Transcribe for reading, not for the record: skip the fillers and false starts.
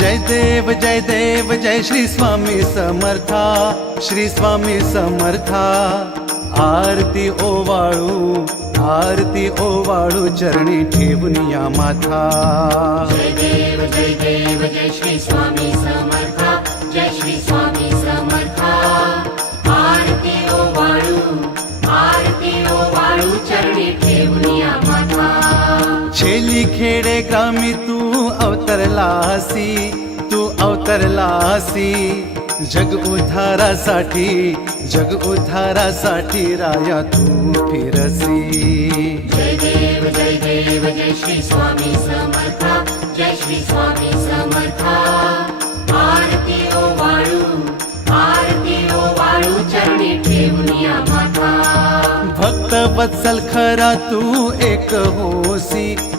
जय देव जय श्री स्वामी समर्था, श्री स्वामी समर्था। आरती ओवाळू चरणी ठेवून या माथा। जय देव जय श्री स्वामी समर्था, जय श्री स्वामी समर्था। आरती ओवाळू चरणी ठेवून या माथा। छेली खेडे ग्रामी तू अवतरलासी, जग उद्धारासाठी राया तू फिरसी। जय देव जय श्री स्वामी समर्था, जय श्री स्वामी समर्था। आरती ओवाळू चरणी ठेवून या माथा। भक्त वत्सल खरा तू एक होसी,